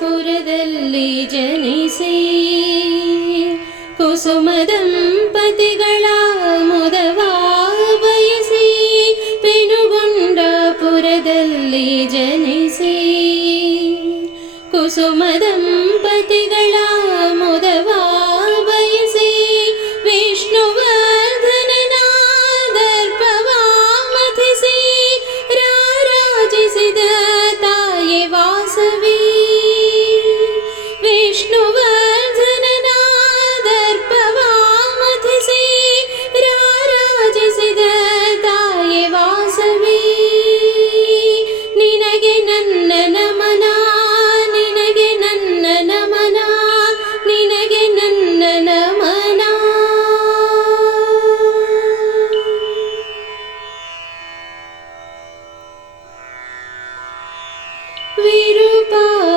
ಪುರದಲ್ಲಿ ಜನಿಸಿ ಕುಸುಮ ದಂಪತಿಗಳ ಮುದವಾ ಬಯಸಿ ಪೆನುಗೊಂಡ ಪುರದಲ್ಲಿ ಜನಿಸಿ ಕುಸುಮ ದಂಪ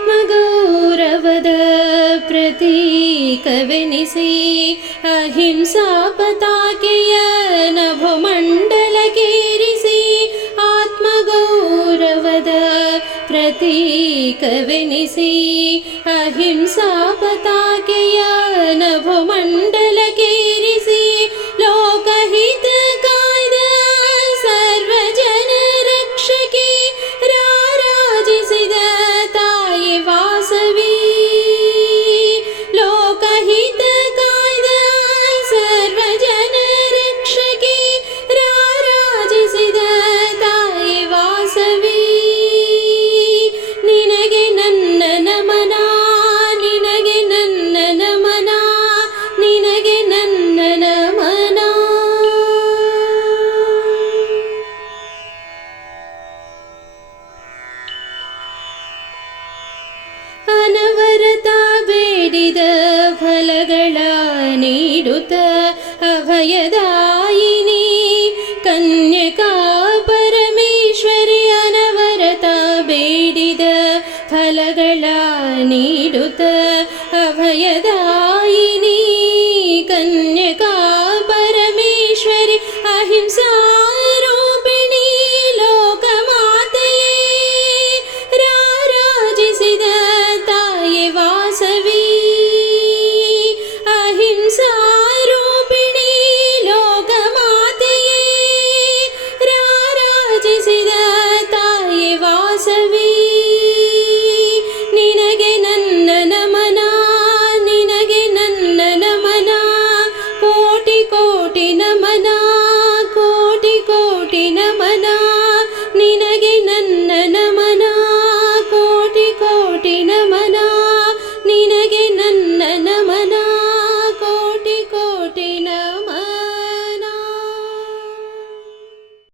आत्मगौरवद प्रतीकविनिसि अहिंसापताकेय अहिंसा आत्मगौरवद प्रतीकविनिसि अहिंसापताकेय नभमण्ड ಕನ್ಯಕಾ ಪರಮೇಶ್ವರಿ ಅನವರತ ಬೇಡಿದ अनवरता ನೀಡುತ್ತ ಅಭಯದಾಯಿನಿ ಕನ್ಯಕಾ ಪರಮೇಶ್ವರಿ अहिंसा